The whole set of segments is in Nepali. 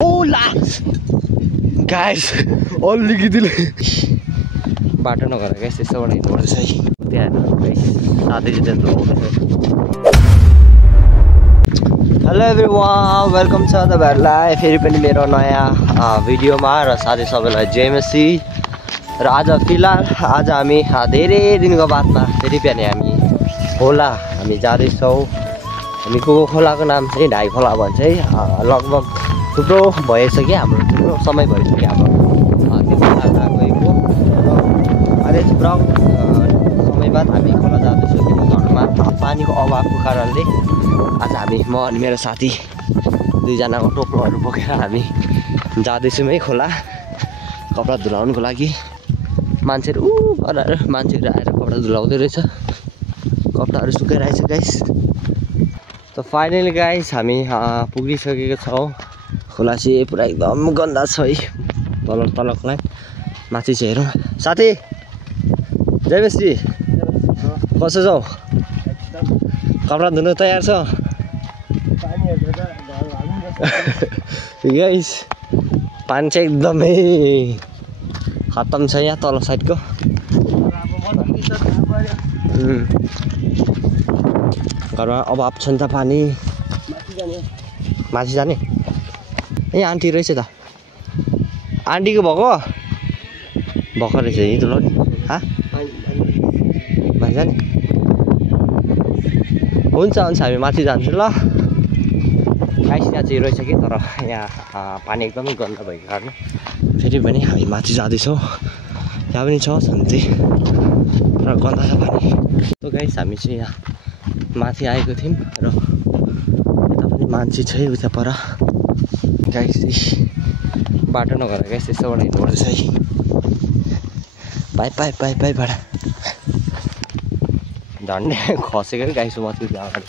ओला गाइस अलिकतिले बाटो नगर गाइस त्यसोबाट हिँड्नुपर्छ है त्यहाँ गाइस साथै चाहिँ हेलो एभ्रिवान वेलकम छ तपाईहरुलाई फेरि पनि मेरो नयाँ भिडियोमा र साथै सबैलाई जयमसी र आज फिलहाल हामी धेरै दिनको बादमा फेरि पनि हामी खोला हामी जाँदैछौँ। हामी खोलाको नाम चाहिँ ढाई खोला भन्छ है। लगभग थुप्रो भइसक्यो हाम्रो थुप्रो समय भइसक्यो हाम्रो त्यो खोला गएको अहिले थुप्रो समय बाद हामी खोला जाँदैछौँ। किन घरमा पानीको अभावको कारणले आज हामी म अनि मेरो साथी दुईजनाको टोप्लोहरू बोकेर हामी जाँदैछौँ है खोला कपडा धुलाउनुको लागि। मान्छेहरू मान्छेहरू आएर कपडा धुलाउँदै रहेछ, कपडाहरू सुकाइरहेछ गाइस। त फाइनली गाइस हामी पुगिसकेको छौँ। खोला चाहिँ पुरा एकदम गन्दा छ है तलकलाई माथि चाहिँ हेरौँ। साथी जयबेसी कसो छौ? कपडा धुनु तयार छ गाइस? पानी चाहिँ एकदमै खत्तम छ यहाँ तल साइडको। घरमा अभाव छ नि त पानी। माथि जाने ए आन्टी रहेछ त। आन्टीको भएको रहेछ हिँड ल नि। माथि जाने हुन्छ हामी माथि जान्छौँ ल। गाइस यहाँ चाहिँ रहेछ कि तर यहाँ पानी एकदमै गन्दा भएको कारण फेरि पनि हामी माथि जाँदैछौँ। यहाँ पनि छ छन्ते र गन्दा छ पानी। त गाइस हामी चाहिँ यहाँ माथि आएको थियौँ र यता पनि मान्छे छ है उता पर। गाइस बाटो नगर गाइस त्यसोबाट हिँड्नुपर्छ है। बाई भाडा झन्डै खसेको गाइस माथि अगाडि।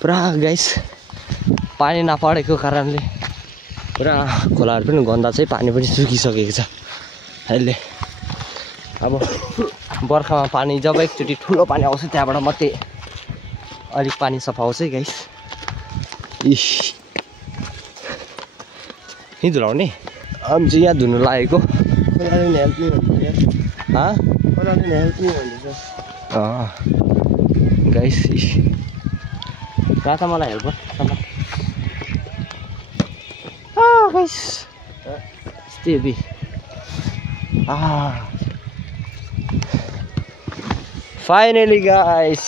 पुरा गाइस पानी नपरेको कारणले पुरा खोलाहरू पनि गन्दा चाहिँ पानी पनि सुकिसकेको छ अहिले। अब बर्खामा पानी जब एकचोटि ठुलो पानी आउँछ त्यहाँबाट मात्रै अलिक पानी सफा आउँछ है गाइस। यहीँ धुलाउने हामी चाहिँ यहाँ धुनु लागेको गाइस। राता मलाई हेल्प गाइस यस्तै फाइनली गाइस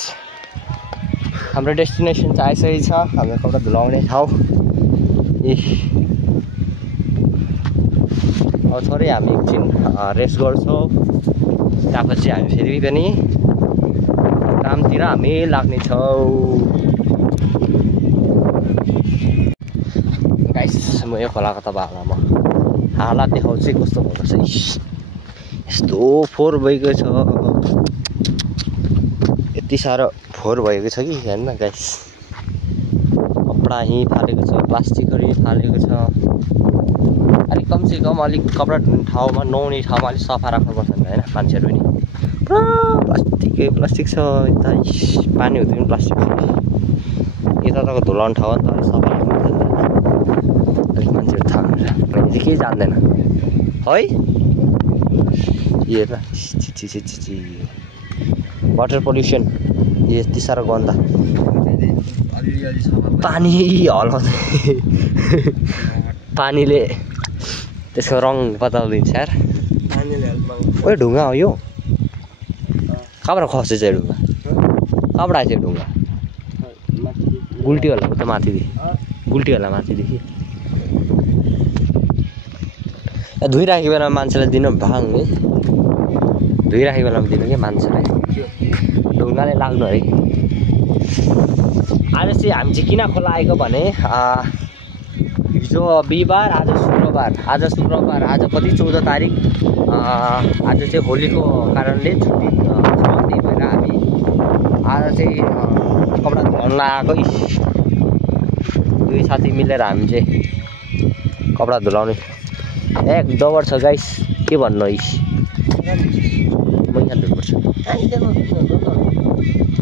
हाम्रो डेस्टिनेसन चाहिँ आइसकेको छ। हाम्रो कपडा धुलाउने ठाउँ अब थोरै हामी एकछिन रेस्ट गर्छौँ। त्यसपछि हामी फेरि पनि कामतिर हामी लाग्नेछौँ। गाइस म यो खोलाको तपाईँहरूलाई म हालत देखाउँछु कस्तो भएको छ। यस्तो फोहोर भएको छ, यति साह्रो फोहोर भएको छ कि हेर्न गाइस। कपडा यहीँ फालेको छ, प्लास्टिकहरू यहीँ फालेको छ। अलिक कमसेकम अलिक कपडा धुने ठाउँमा नुहाउने ठाउँमा अलिक सफा राख्नुपर्छ नि होइन मान्छेहरू पनि। पुरा प्लास्टिक छ यता पानी हुँदै पनि प्लास्टिक छ। यता तक धुलाउने ठाउँ नि त अलिक सफा राख्नुपर्छ अलिक मान्छेहरू थाहा हुन्छ। अहिले चाहिँ केही जान्दैन है। हेर वाटर पोल्युसन यति साह्रो गन्दा पानी हल्लाउँदै पानीले त्यसको रङ बदलिदिन्छ यार। ओ ढुङ्गा हो यो? कहाँबाट खसेछ यो ढुङ्गा? कहाँबाट आएछ यो ढुङ्गा? गुल्टी होला उता माथिदेखि, गुल्टी होला माथिदेखि। धोइराखेको बेलामा मान्छेलाई दिनु भाङ है। धोइराखेको बेलामा दिनु क्या मान्छेलाई, ढुङ्गाले लाग्नु है। आज चाहिँ हामी चाहिँ किन खोला आएको भने हिजो बिहिबार आज शुक्रबार आज कति 14 तारिक। आज चाहिँ होलीको कारणले छुट्टी छ। त्यही भएर हामी आज चाहिँ कपडा धुलाउन लगाएको। दुई साथी मिलेर हामी चाहिँ कपडा धुलाउने एक दबर छ गाइस। के भन्नु है म यहाँ धुनुपर्छ।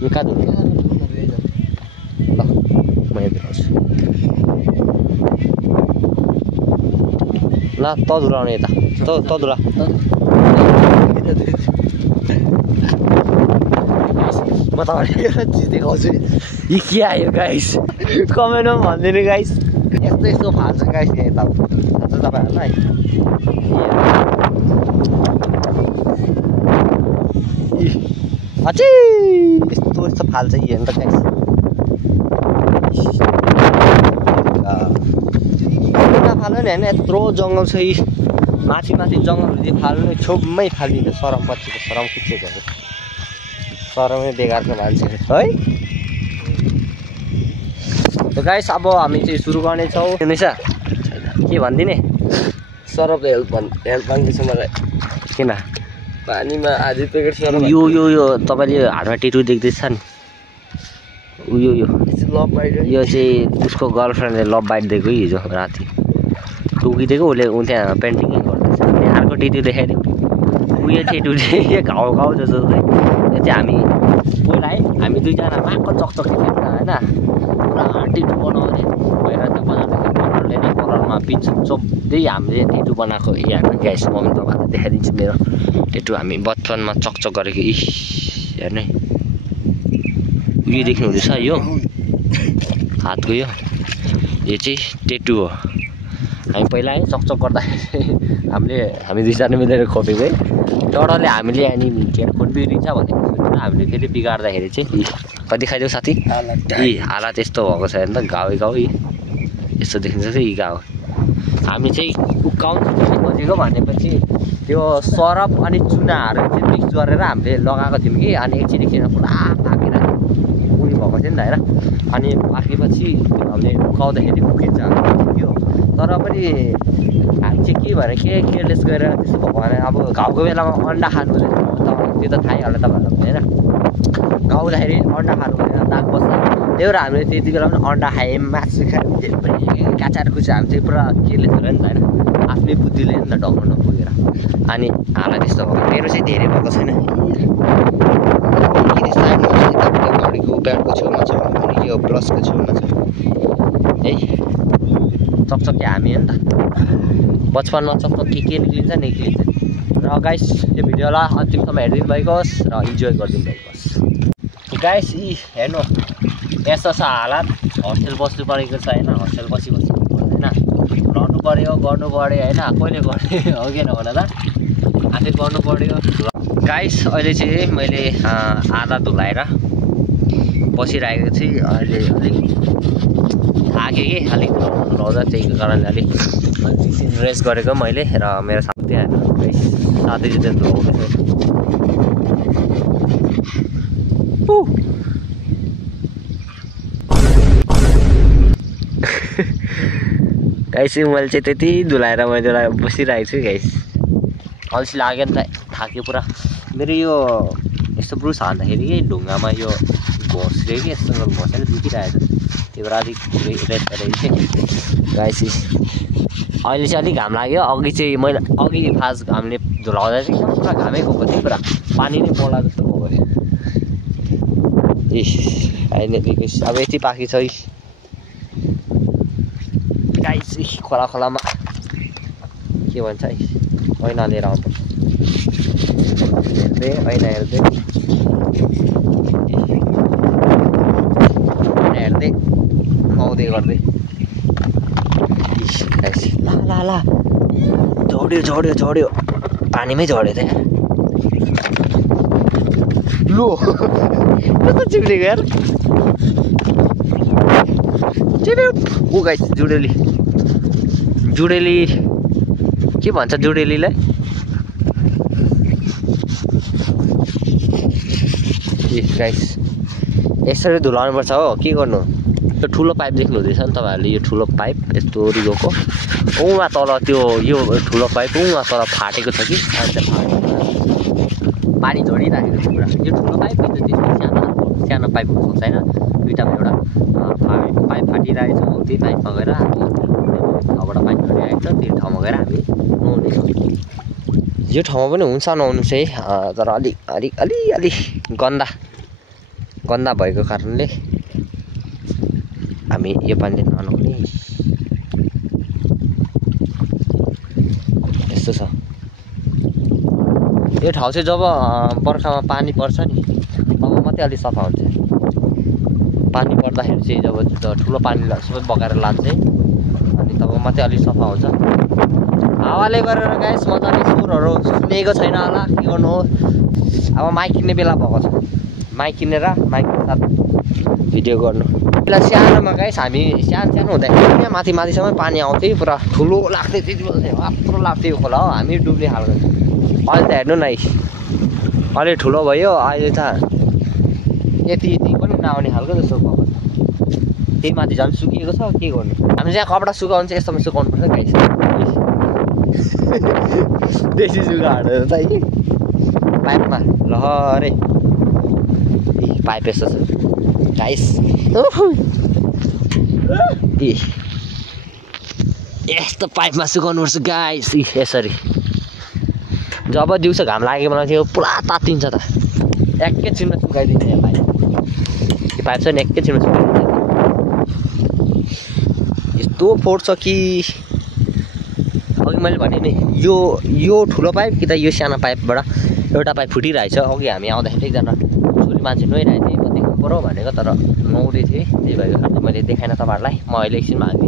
यो कहाँ धुनु? ल त धुलाउने यता त धुला म तपाईँलाई एउटा चिज देखाउँछु यो के आयो गाइस कमेन्टमा भनिदिनु गाइस यस्तो फाल्छ गाइस यहाँ यता थाहा छ तपाईँहरूलाई अझै यस्तो फाल्छ हेर्नु त गाइस फाल्नु नि होइन यत्रो जङ्गल छ यी माथि जङ्गलहरू फाल्नु छेउमै फालिदिन्छ सरम पछिको सरम कुचेको सरमै बेकारको मान्छेहरू है त गाइस अब हामी चाहिँ सुरु गर्नेछौँ सुन्नुहोस् के भनिदिने सरब हेल्प माग्दैछ मलाई किन पानीमा आधी प्याकेट सरब यो तपाईँले हातमा टेटु देख्दैछ नि यो लभ बाइट यो चाहिँ उसको गर्लफ्रेन्डले लभ बाइट दिएको हिजो राति टोकिदिएको उसले त्यहाँ पेन्टिङ गर्दैछ त्यहाँ अर्को टेटु देखाइदियो उयो टेटु घाउ जस्तो यो चाहिँ पहिला है हामी दुईजना माको चकचक होइन पुरा टेटु बनाउने भएर त्यो बनाएको कलरले नै कलरमा पिन्छ चोप्दै हामीले टेटु बनाएको यहाँ ग्यास मम्मी तपाईँलाई देखाइदिन्छु मेरो टेटु हामी बचपनमा चकचक गरेको हेर्ने यो देख्नुहुँदैछ यो हातको यो चाहिँ टेटु हो हामी पहिला है चकचक गर्दाखेरि हामी दुईजना मिलेर खोपेको है डरले हामीले अनि फोन बिग्रिन्छ भनेको सुनेर हामीले फेरि बिगार्दाखेरि चाहिँ कति खाइदियो साथी हालत यस्तो भएको छ हेर्नु त घाउ यस्तो देखिन्छ चाहिँ घाउ हामी चाहिँ उक्काउनु खोजेको भनेपछि त्यो सरफ अनि चुनाहरू चाहिँ मिक्स गरेर हामीले लगाएको थियौँ कि अनि एकछिन पुरा पाकेर उयो भएको थियो नि त हेर अनि पाकेपछि हामीले उक्काउँदाखेरि उक्किन्छ त्यो तर पनि हामी चाहिँ के भने केयरलेस गरेर त्यस्तो भएको भने अब घाउको बेलामा अन्डा खानु हुँदैन त्यो त थाहै होला तपाईँहरूलाई होइन गाउँदाखेरि अन्डा खानु हुँदैन दाग बस्छ त्यही भएर हामीले त्यति बेला पनि अन्डा खायौँ मासु खायौँ काचार कुचा हामी चाहिँ पुरा केयरलेस भयो नि त होइन आफ्नै बुद्धिले नि त ढङ्ग नपुगेर अनि हालत त्यस्तो भएको मेरो चाहिँ धेरै भएको छैन घडीको ब्याटको छेउमा छ अनि यो ब्रसको छेउमा छ है चकचके हामी हो नि त बचपनमा चकचक के निक्लिन्छ र गाइस यो भिडियोलाई अन्तिमसम्म हेरिदिनु भएको होस् र इन्जोय गरिदिनु भएको होस् गाइस हेर्नु यस्तो छ हालत हस्टेल बस्नु परेको छ होइन हस्टेल बसी होइन रहनु पऱ्यो गर्नु पऱ्यो होइन कहिले गर्ने हो कि नभन त आखिर गर्नु पऱ्यो गाइस अहिले चाहिँ मैले आधा धुलाएर बसिरहेको छु अहिले अलिक थाकेँ कि अलिक धुलाउँदा त्यही कारणले अलिक रेस्ट गरेको मैले र मेरो साथी साथी चाहिँ धुलाउँदैछ गाइस मैले चाहिँ त्यति धुलाएर मैले बसिरहेको छु गाइस अल्छी लाग्यो नि त थाक्यो पुरा मेरो यो यस्तो ब्रुस हान्दाखेरि कि ढुङ्गामा यो घोस्यो कि यस्तो घोसेर दुखिरहेको छ त्यो भएर अलिक रेस्ट गरेको गाइस अहिले चाहिँ अलिक घाम लाग्यो अघि चाहिँ मैले फास्ट हामीले धुलाउँदा चाहिँ एकदम पुरा घामै गएको थियो पुरा पानी नै पला जस्तो गएको थियो अहिले अब यति बाँकी छ गाइस खोलामा के भन्छ ऐना लिएर आउनु हेर्दै ऐना हेर्दै आउँदै गर्दै ला झड्यो पानीमै झड्यो त्यहाँ लो कस्तो चिप्लेको यार ऊ गाइस जुडेली के भन्छ जुडेलीलाई गाइस यसरी धुलाउनुपर्छ हो के गर्नु यो ठुलो पाइप देख्नु हुँदैछ नि तपाईँहरूले यो ठुलो पाइप यस्तो रिगोको उहाँ तल त्यो यो ठुलो पाइप उहाँ तल फाटेको छ कि पानी झरिराखेको छ पुरा यो ठुलो पाइप त्यसमा सानो पाइप हुन्छ होइन दुईवटामा एउटा पाइप फाटिरहेको छ त्यही पाइपमा गएर हामी ठाउँबाट पानी झरिरहेको छ त्यो ठाउँमा गएर हामी नुहाउनेछौँ यो ठाउँमा पनि हुन्छ नुहाउनु चाहिँ तर अलि गन्दा भएको कारणले हामी यो पानीले ननुहाउने यस्तो छ। यो ठाउँ चाहिँ जब बर्खामा पानी पर्छ नि तब मात्रै अलि सफा हुन्छ। पानी पर्दाखेरि चाहिँ जब ठुलो पानी सबै बगाएर लान्छ अनि तब मात्रै अलि सफा हुन्छ। हावाले गरेर गाइस मजाले सुरहरू सुनेको छैन होला, के गर्नु हो। अब माइक किन्ने बेला भएको छ, माइक किनेर माइकको साथ भिडियो गर्नु। पहिला सानोमा गाइस हामी सानो हुँदाखेरि यहाँ माथिसम्म पानी आउँथ्यो, पुरा ठुलो लाग्थ्यो, त्यति बेला चाहिँ राम्रो लाग्थ्यो यो खोला हो, हामी डुब्ने खालको। अहिले त हेर्नु न अलि ठुलो भयो, अहिले त यति पनि नआउने खालको जस्तो भएको छ। त्यही माथि झन् सुकिएको छ, के गर्नु। हामी चाहिँ कपडा सुकाउनु चाहिँ यस्तोमा सुकाउनु पर्छ गाइस। देशी जुगाडहरू त पाइपमा लहरै पाइप यस्तो छ गाइस। यस्तो पाइपमा सुकाउनु पर्छ गाइस यसरी। जब दिउँसो घाम लागेको बेला थियो पुरा तातिन्छ त, एकैछिनमा सुकाइदिन्छ यो पाइप। यो पाइप चाहिँ एकैछिनमा सुकाइदिन्छ। यस्तो फोड्छ कि अघि मैले भने नि यो ठुलो पाइप कि त यो सानो पाइपबाट एउटा पाइप फुटिरहेछ। अघि हामी आउँदाखेरि एकजना छोरी मान्छे नुहाइरहेको थिएँ, म देख्नु पऱ्यो भनेको तर नुहाउँदै थिएँ, त्यही भएर त मैले देखाएन तपाईँहरूलाई। म अहिले एकछिनमा हामी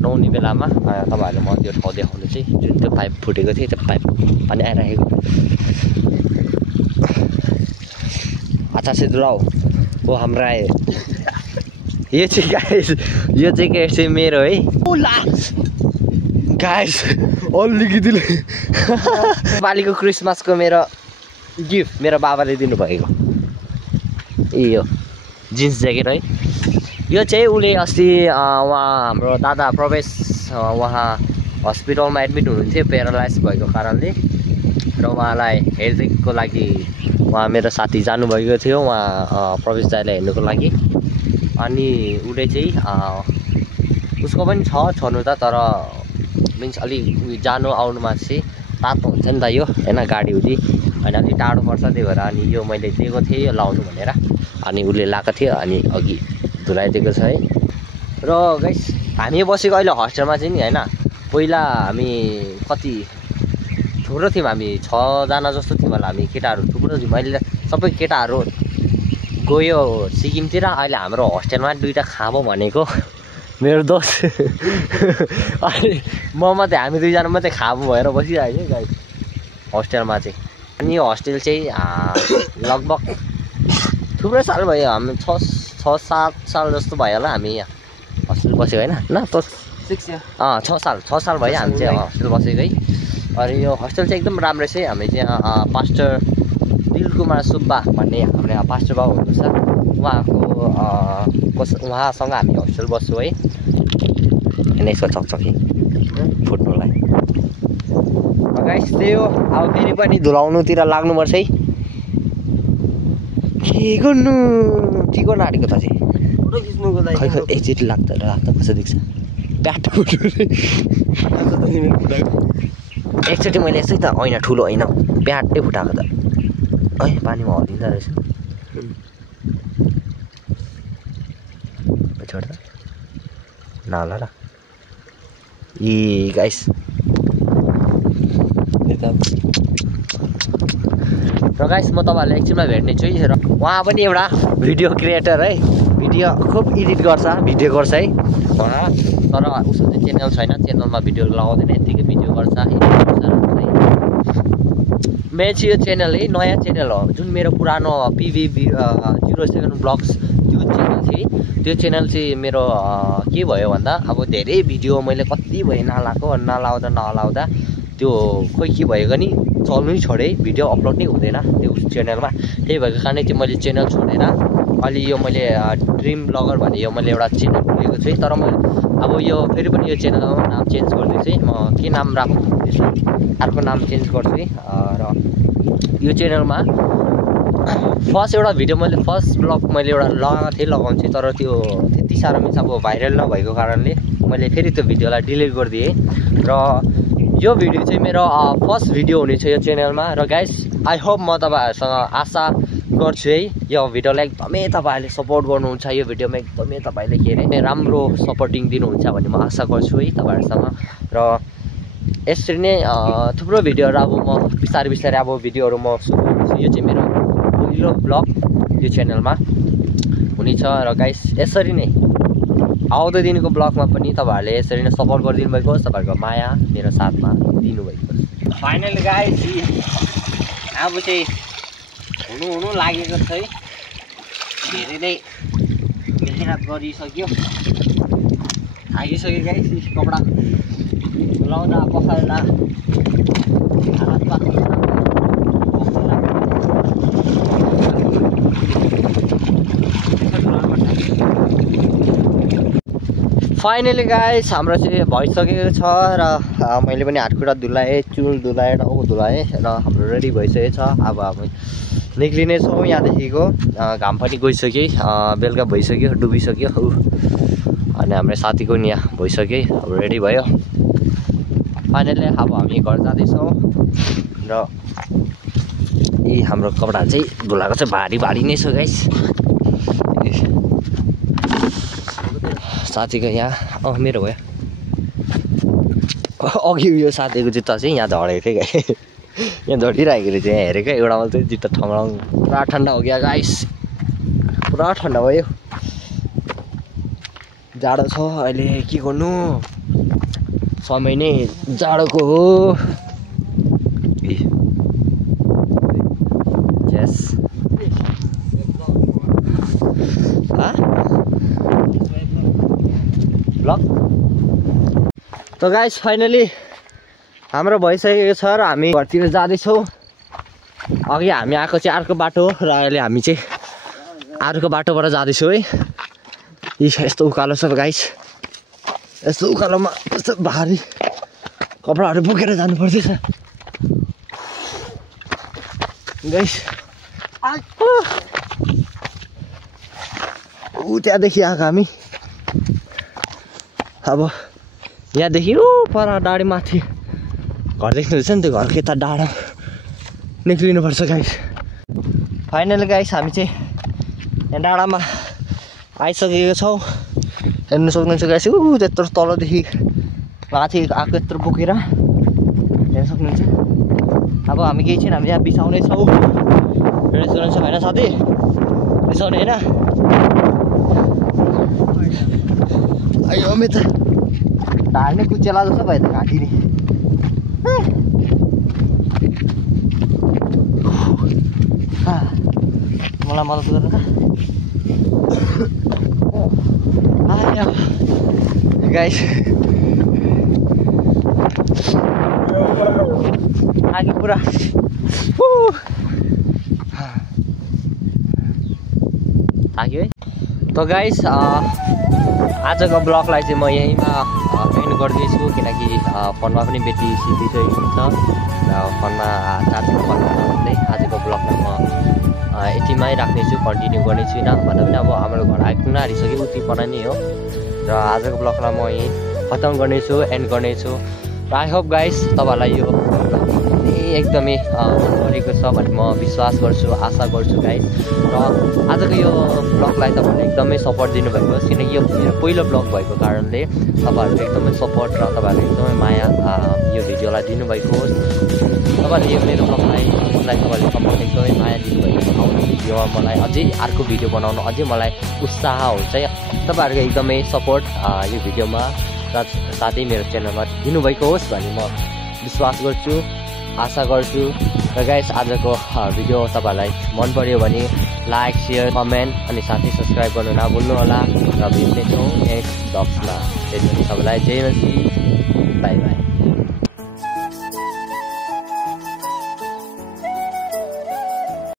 नुहाउने बेलामा तपाईँहरूले म त्यो ठाउँ देखाउनु चाहिँ जुन त्यो पाइप फुटेको थियो त्यो पाइप पानी आइरहेको। अच्छा से दुलाउ वो हमरा है। यो चाहिँ गाइस यो चाहिँ के चाहिँ मेरो है गाइस अलिकति पालिको क्रिसमसको मेरो गिफ्ट मेरो बाबाले दिनुभएको यो जिन्स ज्याकेट है। यो चाहिँ उसले अस्ति उहाँ हाम्रो दादा प्रवेश उहाँ हस्पिटलमा एडमिट हुनुहुन्थ्यो प्यारालाइज भएको कारणले, र उहाँलाई हेरदेखको लागि उहाँ मेरो साथी जानुभएको थियो उहाँ प्रवेश दाइलाई हेर्नुको लागि। अनि उसले चाहिँ उसको पनि छ छनु त, तर मिन्स अलिक जानु आउनुमा चाहिँ तातो हुन्छ नि त यो होइन, गाडी हुँदी होइन अलिक टाढो पर्छ, त्यही भएर अनि यो मैले दिएको थिएँ यो लाउनु भनेर। अनि उसले लगाएको थियो अनि अघि धुलाइदिएको छ है। र गाइस हामी बसेको अहिले हस्टेलमा चाहिँ नि होइन, पहिला हामी कति थुप्रो थियौँ, हामी 6 जना जस्तो थियौँ होला हामी केटाहरू, थुप्रो थियौँ। मैले सबै केटाहरू गयो सिक्किमतिर, अहिले हाम्रो हस्टेलमा 2टा खाबो भनेको मेरो दोस्त अनि म मात्रै, हामी 2 जना मात्रै खाबो भएर बसिरहेको थियो गाइस हस्टेलमा चाहिँ। अनि यो हस्टेल चाहिँ लगभग थुप्रै साल भयो, हामी 6-7 साल जस्तो भयो होला हामी यहाँ हस्टेल बसेको होइन न त 6 साल भयो हामी चाहिँ हस्टेल बसेको है। अनि यो हस्टेल चाहिँ एकदम राम्रो छ। हामी चाहिँ पास्टर दिलकुमार सुब्बा भन्ने हाम्रो यहाँ पास्टर बाबु हुनुहुन्छ, उहाँसँग हामी हस्टेल बस्छौँ है। होइन यसको चकचकी फुट्नुलाई गाइस त्यही हो। अब फेरि पनि धुलाउनुतिर लाग्नुपर्छ है। के गर्नु के गर्न आँटेको त चाहिँ खै एकचोटि लाग्दा कसो देख्छ प्याट एकचोटि मैले यस्तै त ऐना ठुलो ऐना प्याटै फुटाएको त है, पानीमा हल्लिँदो रहेछ। छोड त नहोला र ए गाइस। र गाइस म तपाईँहरूलाई एकछिनमा भेट्ने छु है। र उहाँ पनि एउटा भिडियो क्रिएटर है, भिडियो खुब एडिट गर्छ, भिडियो गर्छ है उहाँ, तर उसको चाहिँ च्यानल छैन, च्यानलमा भिडियो लगाउँदैन, यत्तिकै भिडियो गर्छ एडिट गर्छ है। मेरो चाहिँ यो च्यानल है नयाँ च्यानल हो, जुन मेरो पुरानो PV07 ब्लग्स त्यो च्यानल थियो। त्यो च्यानल चाहिँ मेरो के भयो भन्दा अब धेरै भिडियो मैले कति भयो नलाउँदा त्यो खोइ के भएको नि चल्नै छोडेँ, भिडियो अपलोड नै हुँदैन त्यो च्यानलमा। त्यही भएको कारणले चाहिँ मैले च्यानल छोडेर अलि यो मैले ड्रिम ब्लगर भन्ने यो मैले एउटा च्यानल खोलेको छु है। तर म अब यो फेरि पनि यो च्यानलको नाम चेन्ज गर्दैछु है। म के नाम राखौँ त्यसमा अर्को नाम चेन्ज गर्छु है। र यो च्यानलमा फर्स्ट एउटा भिडियो मैले फर्स्ट ब्लग मैले एउटा लगाउँछु, तर त्यो त्यति साह्रो मिन्स अब भाइरल नभएको कारणले मैले फेरि त्यो भिडियोलाई डिलिट गरिदिएँ। र यो भिडियो चाहिँ मेरो फर्स्ट भिडियो हुनेछ यो च्यानलमा। र गाइस आई होप म तपाईँहरूसँग आशा गर्छु है यो भिडियोलाई एकदमै तपाईँहरूले सपोर्ट गर्नुहुन्छ, यो भिडियोमा एकदमै तपाईँले के अरे राम्रो सपोर्टिङ दिनुहुन्छ भन्ने म आशा गर्छु है तपाईँहरूसँग। र यसरी नै थुप्रो भिडियोहरू अब म बिस्तारै बिस्तारै अब भिडियोहरू म सुरु गर्छु। यो चाहिँ मेरो पहिलो ब्लग यो च्यानलमा हुनेछ र गाइस यसरी नै आउँदो दिनको ब्लगमा पनि तपाईँहरूले यसरी नै सपोर्ट गरिदिनु भएको होस्, तपाईँहरूको माया मेरो साथमा दिनुभएको होस्। फाइनली गाइस अब चाहिँ हुनु लागेको छ है, धेरै नै मेहनत गरिसक्यो, थाकिसक्यो गाइस। कपडा लाउँदा पखाल्दा फाइनली गाइस हाम्रो चाहिँ भइसकेको छ र मैले पनि हातखुट्टा धुलाएँ, चुल धुलाएँ, टाउको धुलाएँ र हाम्रो रेडी भइसकेको छ। अब हामी निक्लिने छौँ यहाँदेखिको। घाम पनि गइसक्यो, बेलुका भइसक्यो, डुबिसक्यो अनि हाम्रो साथीको नि यहाँ भइसक्यो, अब रेडी भयो। फाइनली अब हामी घर जाँदैछौँ र यी हाम्रो कपडा चाहिँ धुलाएको चाहिँ भारी भारी नै छ गाइस। साथीको यहाँ मेरो भयो अघि यो साथीको जुत्ता चाहिँ यहाँ झरेको थियो गाइस, यहाँ झरिरहेको रहेछ। यहाँ हेरेको एउटा मात्रै जुत्ता ठम्राउँ। पुरा ठन्डा हो गया गाइस, पुरा ठन्डा भयो, जाडो छ अहिले। के गर्नु, समय नै जाडोको हो। यस ब्लग त गाइस फाइनली हाम्रो भइसकेको छ र हामी घरतिर जाँदैछौँ। अघि हामी आएको चाहिँ अर्को बाटो हो र अहिले हामी चाहिँ अर्को बाटोबाट जाँदैछौँ है। यस्तो उकालो छ गाइस, यस्तो उकालोमा यस्तो भारी कपडाहरू बोकेर जानु पर्दैछ गाइस। त्यहाँदेखि आएको हामी, अब यहाँदेखि पर डाँडी माथि घर देख्नुहुँदैछ नि, त्यो घरको यता डाँडा निक्लिनुपर्छ गाइस। फाइनली गाइस हामी चाहिँ यहाँ डाँडामा आइसकेको छौँ, हेर्नु सक्नुहुन्छ गाइस। त्यत्रो तलदेखि माथि आएको यत्रो बोकेर हेर्नु सक्नुहुन्छ। अब हामी केही छैन, हामी यहाँ बिसाउने छौँ। रेस्टुरेन्ट छ होइन साथी, बिसाउने होइन। अयो मे त ढाड्ने कुचेला जस्तो भयो त घाँटी नि। मलाई मद्दत गर्नु त गाइस। आगे पुरा थाक्यो है। त गाइस आजको ब्लगलाई चाहिँ म यहीँमा एन्ड गर्दैछु, किनकि फोनमा पनि ब्याट्री सिद्धिसकेको छ र फोनमा चार्जिङ गर्दै आजको ब्लगलाई म यतिमै राख्नेछु, कन्टिन्यू गर्ने छुइनँ। भन्दा पनि अब हाम्रो घर आइपुग्न आँटिसक्यो, उति पना नै हो र आजको ब्लगलाई म यहीँ खतम गर्नेछु, एन्ड गर्नेछु। र आई होप गाइस तपाईँहरूलाई यो एकदमै परेको छ भन्ने म विश्वास गर्छु, आशा गर्छु गाइस। र आजको यो ब्लगलाई तपाईँहरूले एकदमै सपोर्ट दिनुभएको होस्, किनकि यो मेरो पहिलो ब्लग भएको कारणले तपाईँहरूले एकदमै सपोर्ट र तपाईँहरूले एकदमै माया यो भिडियोलाई दिनुभएको होस्। तपाईँहरूले यो मेरो ब्लगलाई तपाईँहरूले सपोर्ट एकदमै माया दिनुभएको छ। आउने भिडियोमा मलाई अझै अर्को भिडियो बनाउनु अझै मलाई उत्साह हुन्छ। तपाईँहरूको एकदमै सपोर्ट यो भिडियोमा र साथै मेरो च्यानलमा दिनुभएको होस् भन्ने म विश्वास गर्छु, आशा गर्छु। र गाइस आजको भिडियो तपाईँलाई मन पर्यो भने लाइक, सेयर, कमेन्ट अनि साथै सब्सक्राइब गर्नु नभुल्नु होला। र भेट्नेछौँ नेक्स्ट ब्लग्समा। त्यसपछि सबैलाई जय मसी, बाई बाई।